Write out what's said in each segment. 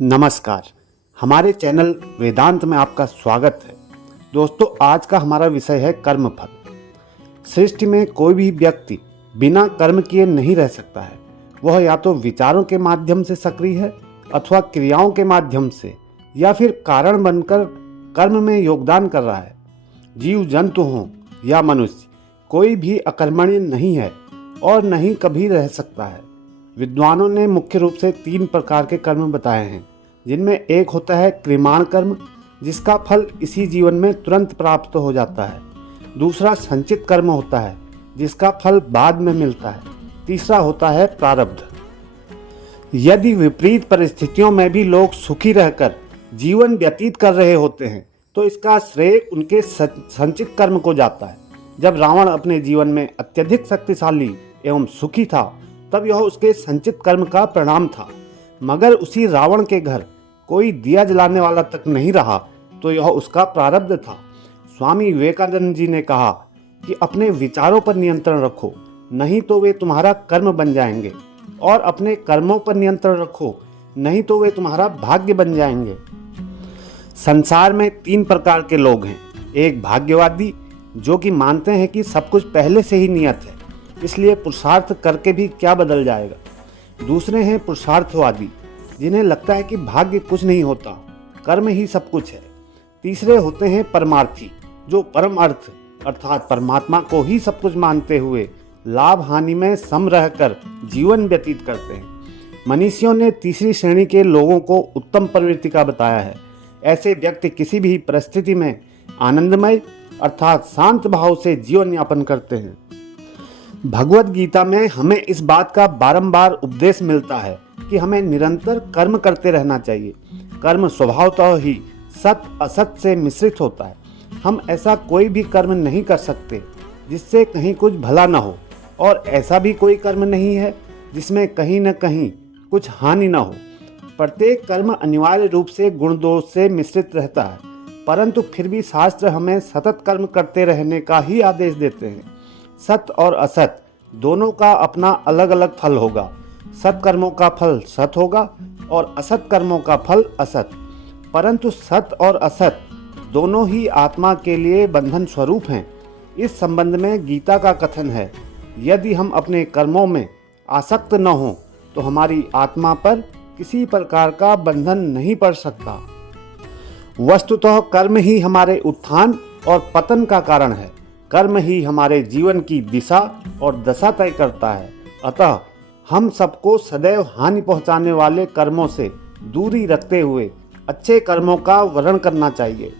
नमस्कार। हमारे चैनल वेदांत में आपका स्वागत है। दोस्तों, आज का हमारा विषय है कर्मफल। सृष्टि में कोई भी व्यक्ति बिना कर्म किए नहीं रह सकता है। वह या तो विचारों के माध्यम से सक्रिय है अथवा क्रियाओं के माध्यम से या फिर कारण बनकर कर्म में योगदान कर रहा है। जीव जंतु हों या मनुष्य, कोई भी अकर्मण्य नहीं है और नहीं कभी रह सकता है। विद्वानों ने मुख्य रूप से 3 प्रकार के कर्म बताए हैं, जिनमें एक होता है क्रियमाण कर्म, जिसका फल इसी जीवन में तुरंत प्राप्त हो जाता है। दूसरा संचित कर्म होता है, जिसका फल बाद में मिलता है। तीसरा होता है प्रारब्ध। यदि विपरीत परिस्थितियों में भी लोग सुखी रहकर जीवन व्यतीत कर रहे होते हैं तो इसका श्रेय उनके संचित कर्म को जाता है। जब रावण अपने जीवन में अत्यधिक शक्तिशाली एवं सुखी था, तब यह उसके संचित कर्म का परिणाम था। मगर उसी रावण के घर कोई दिया जलाने वाला तक नहीं रहा तो यह उसका प्रारब्ध था। स्वामी विवेकानंद जी ने कहा कि अपने विचारों पर नियंत्रण रखो, नहीं तो वे तुम्हारा कर्म बन जाएंगे, और अपने कर्मों पर नियंत्रण रखो, नहीं तो वे तुम्हारा भाग्य बन जाएंगे। संसार में 3 प्रकार के लोग हैं। एक भाग्यवादी, जो कि मानते हैं कि सब कुछ पहले से ही नियत है, इसलिए पुरुषार्थ करके भी क्या बदल जाएगा। दूसरे हैं पुरुषार्थवादी, जिन्हें लगता है कि भाग्य कुछ नहीं होता, कर्म ही सब कुछ है। तीसरे होते हैं परमार्थी, जो परम अर्थ अर्थात परमात्मा को ही सब कुछ मानते हुए लाभ हानि में सम रहकर जीवन व्यतीत करते हैं। मनीषियों ने तीसरी श्रेणी के लोगों को उत्तम प्रवृत्ति का बताया है। ऐसे व्यक्ति किसी भी परिस्थिति में आनंदमय अर्थात शांत भाव से जीवन यापन करते हैं। भगवद गीता में हमें इस बात का बारंबार उपदेश मिलता है कि हमें निरंतर कर्म करते रहना चाहिए। कर्म स्वभावतः ही सत असत से मिश्रित होता है। हम ऐसा कोई भी कर्म नहीं कर सकते जिससे कहीं कुछ भला न हो, और ऐसा भी कोई कर्म नहीं है जिसमें कहीं न कहीं कुछ हानि न हो। प्रत्येक कर्म अनिवार्य रूप से गुण दोष से मिश्रित रहता है, परंतु फिर भी शास्त्र हमें सतत कर्म करते रहने का ही आदेश देते हैं। सत और असत दोनों का अपना अलग अलग फल होगा। सत कर्मों का फल सत होगा और असत कर्मों का फल असत। परंतु सत और असत दोनों ही आत्मा के लिए बंधन स्वरूप हैं। इस संबंध में गीता का कथन है, यदि हम अपने कर्मों में आसक्त न हों तो हमारी आत्मा पर किसी प्रकार का बंधन नहीं पड़ सकता। वस्तुतः कर्म ही हमारे उत्थान और पतन का कारण है। कर्म ही हमारे जीवन की दिशा और दशा तय करता है। अतः हम सबको सदैव हानि पहुंचाने वाले कर्मों से दूरी रखते हुए अच्छे कर्मों का वर्ण करना चाहिए।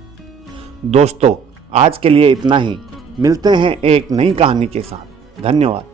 दोस्तों, आज के लिए इतना ही। मिलते हैं एक नई कहानी के साथ। धन्यवाद।